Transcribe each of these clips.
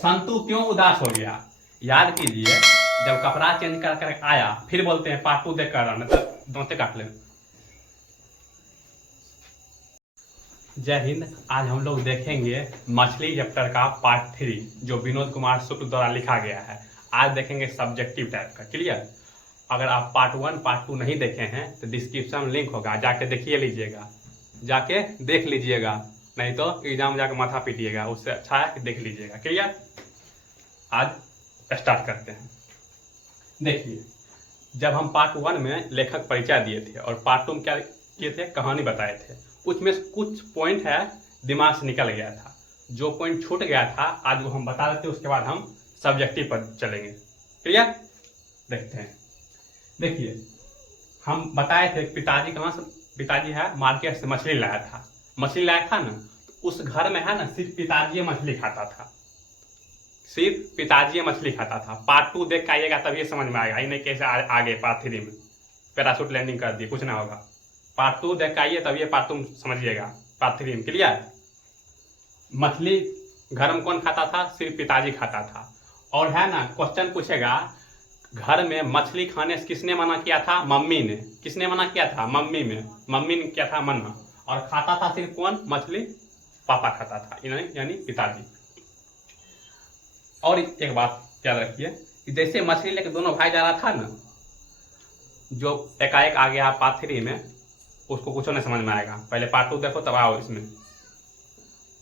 संतु क्यों उदास हो गया? याद कीजिए, जब कपड़ा चेंज कर कर आया फिर बोलते हैं पार्ट 2 देख कर आना, तो दांते काट ले। जय हिंद। आज हम लोग देखेंगे मछली चैप्टर का पार्ट 3 जो विनोद कुमार शुक्ल द्वारा लिखा गया है। आज देखेंगे सब्जेक्टिव टाइप का। क्लियर? अगर आप पार्ट 1 पार्ट 2 नहीं देखे हैं तो डिस्क्रिप्शन में लिंक होगा, जाके देखिए लीजिएगा, जाके देख लीजिएगा, नहीं तो एग्जाम में जाकर माथा पीटिएगा, उससे अच्छा है कि देख लीजिएगा। क्लियर? आज स्टार्ट करते हैं। देखिए, जब हम पार्ट 1 में लेखक परिचय दिए थे और पार्ट 2 में क्या किए थे, कहानी बताए थे, उसमें कुछ पॉइंट है दिमाग से निकल गया था। जो पॉइंट छूट गया था आज वो हम बता देते, उसके बाद हम सब्जेक्टिव पर चलेंगे। क्लियर? देखते हैं। देखिए, हम बताए थे पिताजी कहाँ से, पिताजी है मार्केट से मछली लाया था। मछली लाया था ना, तो उस घर में है ना सिर्फ पिताजी मछली खाता था, सिर्फ पिताजी मछली खाता था। पार्ट 2 देख के आइएगा तभी समझ में आएगा, नहीं कैसे आगे पार्ट 3 में पैराशूट लैंडिंग कर दिए, कुछ ना होगा। पार्ट 2 देख के आइए तभी पार्ट 2 समझिएगा, पार्ट 3 में। क्लियर? मछली घर में कौन खाता था? सिर्फ पिताजी खाता था। और है ना, क्वेश्चन पूछेगा घर में मछली खाने से किसने मना किया था? मम्मी ने। किसने मना किया था? मम्मी ने किया था मना। और खाता था सिर्फ कौन? मछली पापा खाता था, यानी पिताजी। और एक बात याद रखिए कि जैसे मछली लेकर दोनों भाई जा रहा था ना, जो एकाएक आ गया पार्ट 3 में, उसको कुछ नहीं समझ में आएगा। पहले पार्ट 2 देखो तब आओ। इसमें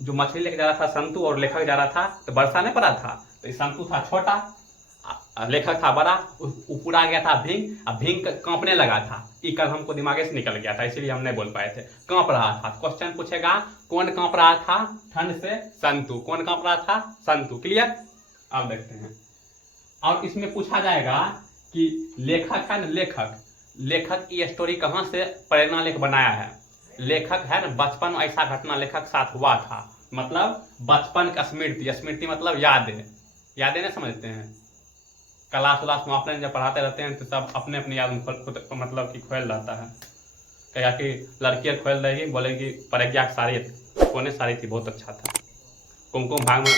जो मछली लेकर जा रहा था संतु और लेखक जा रहा था, तो वर्षा नहीं पड़ा था, तो संतु था छोटा, लेखक था बड़ा, ऊपर आ गया था भींग, अब भींग कांपने लगा था। ये कल हमको दिमागे से निकल गया था, इसीलिए हम नहीं बोल पाए थे। कांप रहा था। क्वेश्चन पूछेगा कौन कांप रहा था ठंड से? संतु। कौन कांप रहा था? संतु। क्लियर? अब देखते हैं। और इसमें पूछा जाएगा कि लेखक है ना, लेखक की स्टोरी कहाँ से प्रेरणा लेकर बनाया है? लेखक है ना, बचपन में ऐसा घटना लेखक साथ हुआ था, मतलब बचपन का स्मृति मतलब यादें नहीं समझते हैं? क्लास में ऑफलाइन जब पढ़ाते रहते हैं तो सब अपने अपने याद में मतलब कि खोल रहता है। क्या कि लड़कियां खोल रहेगी, बोलेगी प्रज्ञा सारी कौन सारी थी, बहुत अच्छा था। कुमकुम भाग में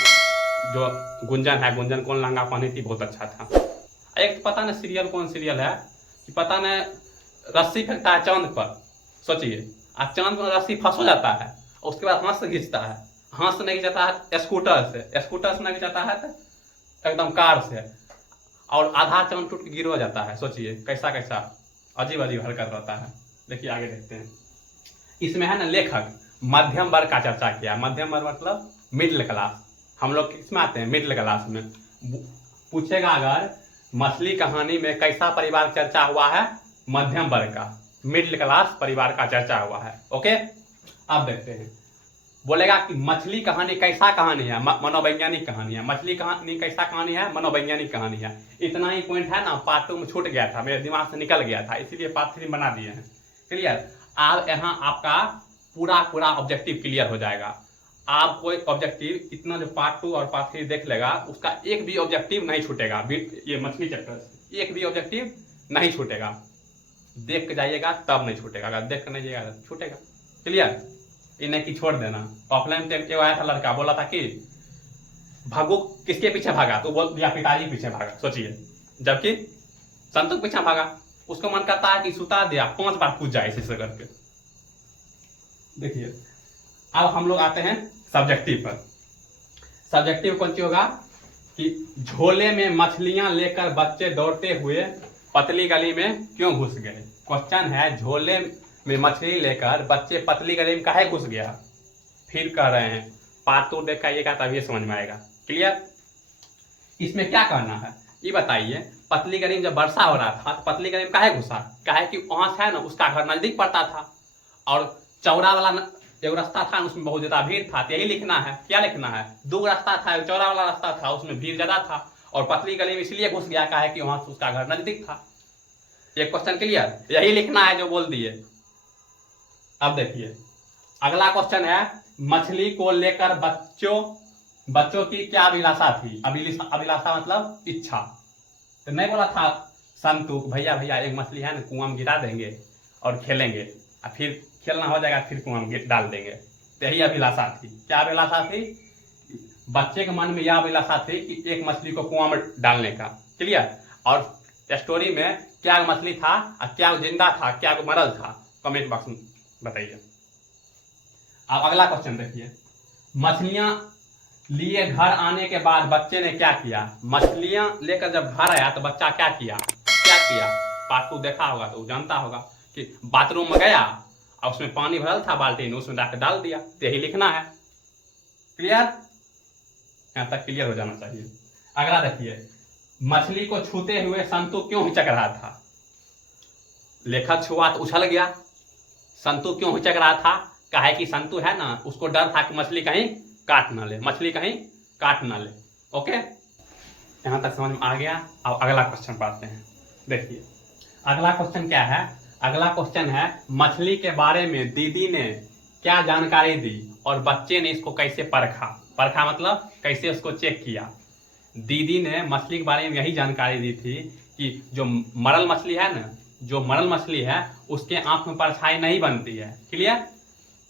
जो गुंजन कौन लहंगा पहनी थी, बहुत अच्छा था। एक तो पता नहीं सीरियल कौन सीरियल है कि पता नहीं रस्सी फेंकता है चांद पर, सोचिए, आज चांद पर रस्सी फंस हो जाता है, उसके बाद हाथ से खींचता है, हाथ से नहीं खींचता है स्कूटर से नहीं खींचता है तो एकदम कार से, और आधा चांद टूट के गिर हो जाता है। सोचिए कैसा अजीब हरकत रहता है। देखिए आगे देखते हैं। इसमें है ना लेखक मध्यम वर्ग का चर्चा किया। मध्यम वर्ग मतलब मिडिल क्लास। हम लोग किसमें आते हैं? मिडिल क्लास में। पूछेगा अगर मछली कहानी में कैसा परिवार चर्चा हुआ है? मध्यम वर्ग का, मिडिल क्लास परिवार का चर्चा हुआ है। ओके, अब देखते हैं। बोलेगा कि मछली कहानी कैसा कहानी है? मनोवैज्ञानिक कहानी है। मछली कहानी कैसा कहानी है? मनोवैज्ञानिक कहानी है। इतना ही पॉइंट है ना, पार्ट 2 में छूट गया था, मेरे दिमाग से निकल गया था, इसीलिए पार्ट 3 बना दिए हैं। क्लियर? अब यहाँ आपका पूरा ऑब्जेक्टिव क्लियर हो जाएगा। आप कोई ऑब्जेक्टिव इतना जो पार्ट 2 और पार्ट 3 देख लेगा, उसका एक भी ऑब्जेक्टिव नहीं छूटेगा। ये मछली चैप्टर से एक भी ऑब्जेक्टिव नहीं छूटेगा। देख के जाइएगा तब नहीं छूटेगा, अगर देख कर नहीं जाइएगा तो छूटेगा। क्लियर? इन्हें की छोड़ देना। ऑफलाइन टेस्ट आया था, लड़का बोला था कि भागो, किसके पीछे भागा? तो बोल दिया पिताजी के पीछे भागा। सोचिए, जबकि संतु के पीछे भागा। उसको मन करता है कि सुता दिया, 5 बार कूद जाए इसी से करके। देखिए, अब हम लोग आते हैं सब्जेक्टिव पर। सब्जेक्टिव कौन सी होगा कि झोले में मछलियां लेकर बच्चे दौड़ते हुए पतली गली में क्यों घुस गए? क्वेश्चन है, झोले में मछली लेकर बच्चे पतली गली में काहे घुस गया? फिर कह रहे हैं पार्ट 2 देख आइएगा तभी समझ में आएगा। क्लियर? इसमें क्या करना है ये बताइए। पतली गली में जब वर्षा हो रहा था तो पतली गली में काहे घुसा? काहे कि वहां से है ना उसका घर नजदीक पड़ता था, और चौड़ा वाला जो रास्ता था उसमें बहुत ज्यादा भीड़ था। तो यही लिखना है। क्या लिखना है? 2 रास्ता था, चौड़ा वाला रास्ता था, उसमें भीड़ ज्यादा था, और पतली गली में इसलिए घुस गया काहे कि वहां से उसका घर नजदीक था। एक क्वेश्चन क्लियर? यही लिखना है जो बोल दिए। अब देखिए अगला क्वेश्चन है, मछली को लेकर बच्चों की क्या अभिलाषा थी? अभिलाषा मतलब इच्छा। तो नहीं बोला था संतु भैया एक मछली है ना, कुआं में गिरा देंगे और खेलेंगे, और फिर खेलना हो जाएगा फिर कुआं में डाल देंगे। तो यही अभिलाषा थी। क्या अभिलाषा थी? बच्चे के मन में यह अभिलाषा थी कि एक मछली को कुआं में डालने का। क्लियर। और स्टोरी में क्या मछली था और क्या जिंदा था, क्या मरल था, कमेंट बॉक्स में बताइए। अब अगला क्वेश्चन देखिए, मछलियां लिए घर आने के बाद बच्चे ने क्या किया। मछलियां लेकर जब घर आया तो बच्चा क्या किया, पार्ट 2 देखा होगा तो जानता होगा कि बाथरूम में गया और उसमें पानी भरल था बाल्टी में, उसमें जाकर डाल दिया। तो यही लिखना है। क्लियर, यहां तक क्लियर हो जाना चाहिए। अगला देखिए, मछली को छूते हुए संतु क्यों हिचक रहा था। लेखक छुआ तो उछल गया। संतु क्यों हिचक रहा था, काहे कि संतु है ना, उसको डर था कि मछली कहीं काट ना ले, मछली कहीं काट ना ले। ओके, यहां तक समझ में आ गया। अब अगला क्वेश्चन पढ़ते हैं। देखिए अगला क्वेश्चन क्या है। अगला क्वेश्चन है, मछली के बारे में दीदी ने क्या जानकारी दी और बच्चे ने इसको कैसे परखा। परखा मतलब कैसे उसको चेक किया। दीदी ने मछली के बारे में यही जानकारी दी थी कि जो मरल मछली है ना, जो मरल मछली है उसके आंख में परछाई नहीं बनती है। क्लियर,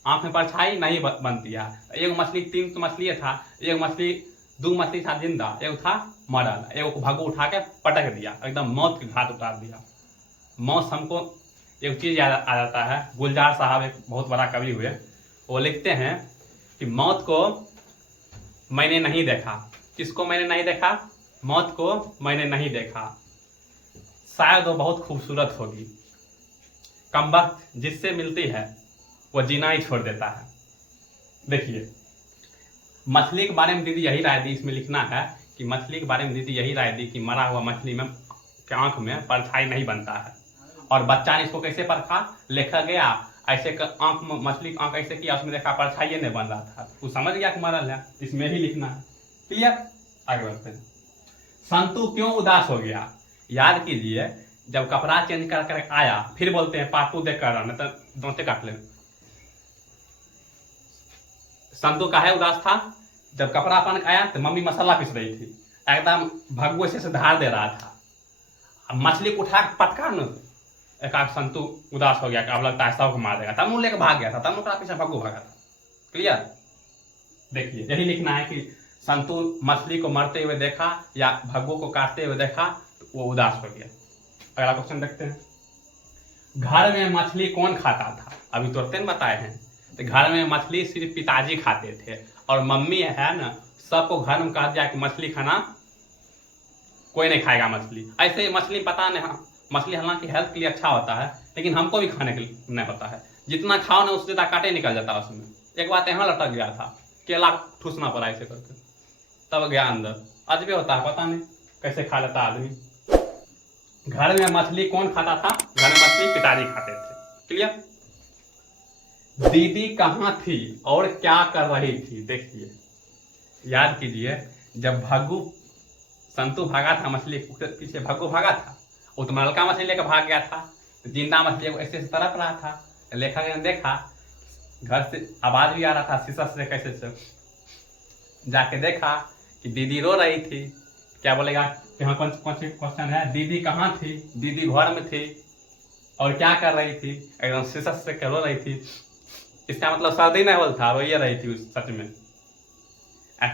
आंख में परछाई नहीं बनती है। एक मछली 3 मछली था, एक मछली 2 मछली था जिंदा, एक था मरल, एक को भगू उठा के पटक दिया, एकदम मौत के घाट उतार दिया। मौत हमको एक चीज याद आ जाता है। गुलजार साहब एक बहुत बड़ा कवि हुए, वो लिखते हैं कि मौत को मैंने नहीं देखा। किसको मैंने नहीं देखा, मौत को मैंने नहीं देखा। शायद वो बहुत खूबसूरत होगी, कमबख्त जिससे मिलती है वो जीना ही छोड़ देता है। देखिए मछली के बारे में दीदी यही राय दी, इसमें लिखना है कि मछली के बारे में दीदी यही राय दी कि मरा हुआ मछली में के आंख में परछाई नहीं बनता है। और बच्चा ने इसको कैसे परखा, लेखा गया ऐसे आंख में, मछली आंख ऐसे किया, उसमें देखा परछाई नहीं बन रहा था, वो समझ गया कि मरल है, इसमें ही लिखना है। क्लियर, आगे बढ़ते हैं। संतु क्यों उदास हो गया। याद कीजिए, जब कपड़ा चेंज कर कर आया, फिर बोलते हैं पार्ट 2 देख कर, नहीं तो दांते काट ले। संतु काहे उदास था, जब कपड़ा पहन आया तो मम्मी मसाला पीस रही थी, एकदम भगुए से धार दे रहा था। अब मछली को उठा पटका न, एक संतु उदास हो गया कि अब लगता है सबको मार देगा, तब मुंह लेकर भाग गया था, तब ओकरा पीछे भगू भागा था। क्लियर, देखिए यही लिखना है कि संतु मछली को मरते हुए देखा या भगू को काटते हुए देखा तो वो उदास हो गया। अगला क्वेश्चन देखते हैं। घर में मछली कौन खाता था। अभी तुरंत बताए हैं, तो घर में मछली सिर्फ पिताजी खाते थे और मम्मी है ना, सबको घर में कहा दिया कि मछली खाना कोई नहीं खाएगा। मछली ऐसे मछली पता नहीं, मछली हालांकि हेल्थ के लिए अच्छा होता है, लेकिन हमको भी खाने के लिए नहीं होता है। जितना खाओ ना उससे ज्यादा कांटे निकल जाता है उसमें। एक बात यहाँ लटक गया था, केला ठूसना पड़ा ऐसे करके, तब गया अंदर। आज भी होता है, पता नहीं कैसे खा लेता आदमी। घर में मछली कौन खाता था, घर में मछली पिताजी खाते थे। क्लियर। दीदी कहाँ थी और क्या कर रही थी। देखिए याद कीजिए, जब भग्गू संतु भागा था, मछली के पीछे भग्गू भागा था, वो तो मलका मछली लेकर भाग गया था, जिंदा मछली को ऐसे तरफ रहा था। लेखक ने देखा, घर से आवाज भी आ रहा था शीशा से, कैसे से जाके देखा कि दीदी रो रही थी। क्या बोलेगा, यहाँ कौन क्वेश्चन है, दीदी कहाँ थी, दीदी घर में थी और क्या कर रही थी, एकदम शीशा से रो रही थी। इसका मतलब सर्दी नहीं बोल था, रोइए रही थी सच में।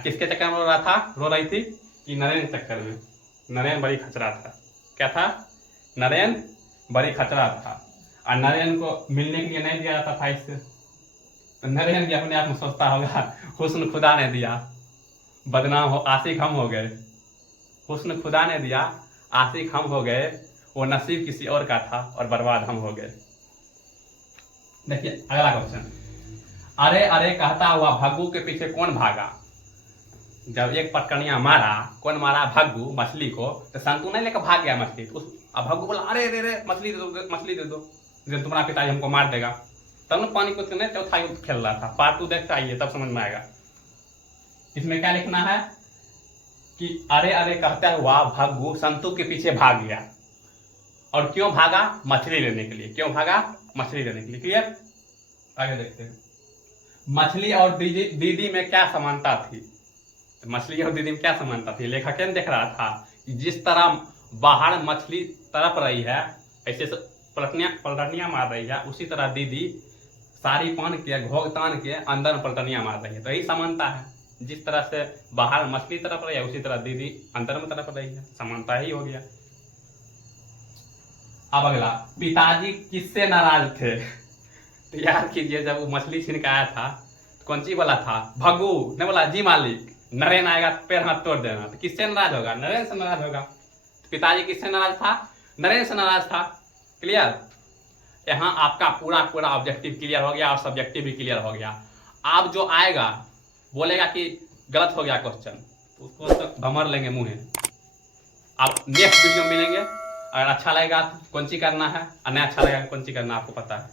किसके चक्कर में रो रहा था, रो रही थी कि नरेन के चक्कर में। नरेन बड़ी खचरा था। क्या था, नरेन बड़ी खचरा था और नरेन को मिलने के लिए नहीं दिया जाता था इससे। तो नरेन भी अपने आप में सोचता होगा, हुस्न खुदा ने दिया, बदनाम हो, आशिक हम हो गए। हुस्न खुदा ने दिया, आशिक हम हो गए, वो नसीब किसी और का था और बर्बाद हम हो गए। देखिए अगला क्वेश्चन। अरे अरे कहता हुआ भग्गू के पीछे कौन भागा। जब एक पटकनिया मारा, कौन मारा, भग्गू मछली को, तो संतु नहीं लेकर भाग गया मछली। अब भग्गू बोला, अरे रे रे मछली दे दो, मछली दे दो, तुम्हारा पिताजी हमको मार देगा। तब ना पानी को नहीं चौथा युद्ध खेल रहा था। पार्ट 2 देखते आइए, तब समझ में आएगा। इसमें क्या लिखना है कि अरे अरे कहता हुआ भग्गू संतु के पीछे भाग गया। और क्यों भागा, मछली लेने के लिए। क्यों भागा, मछली लेने के लिए। क्लियर, आगे देखते हैं। मछली और दीदी में क्या समानता थी। मछली और दीदी में क्या समानता थी, लेखक ने देख रहा था कि जिस तरह बाहर मछली तड़प रही है, ऐसे पलटनियां मार रही है, उसी तरह दीदी साड़ी पहन के घोग तान के अंदर में पलटनियां मार रही है। तो यही समानता है। जिस तरह से बाहर मछली तड़प रही है उसी तरह दीदी अंदर में तड़प रही है, समानता ही हो गया। अब अगला, पिताजी किससे नाराज थे? तो याद कीजिए, जब वो मछली छीन के आया था तो कौन सी बोला था? भगू ने बोला जी मालिक, नरेन आएगा तो पैर हाथ तोड़ देना। तो किससे नाराज होगा? नरेन से नाराज होगा। तो पिताजी किससे नाराज था? नरेन से नाराज था। क्लियर? यहाँ आपका पूरा पूरा ऑब्जेक्टिव क्लियर हो गया और सब्जेक्टिव भी क्लियर हो गया। आप जो आएगा बोलेगा कि गलत हो गया क्वेश्चन, तो उसको तो भमर लेंगे मुंह। आप नेक्स्ट वीडियो में मिलेंगे। अगर अच्छा लगेगा तो कौन सी करना है और नहीं अच्छा लगेगा कौन सी करना है आपको पता है।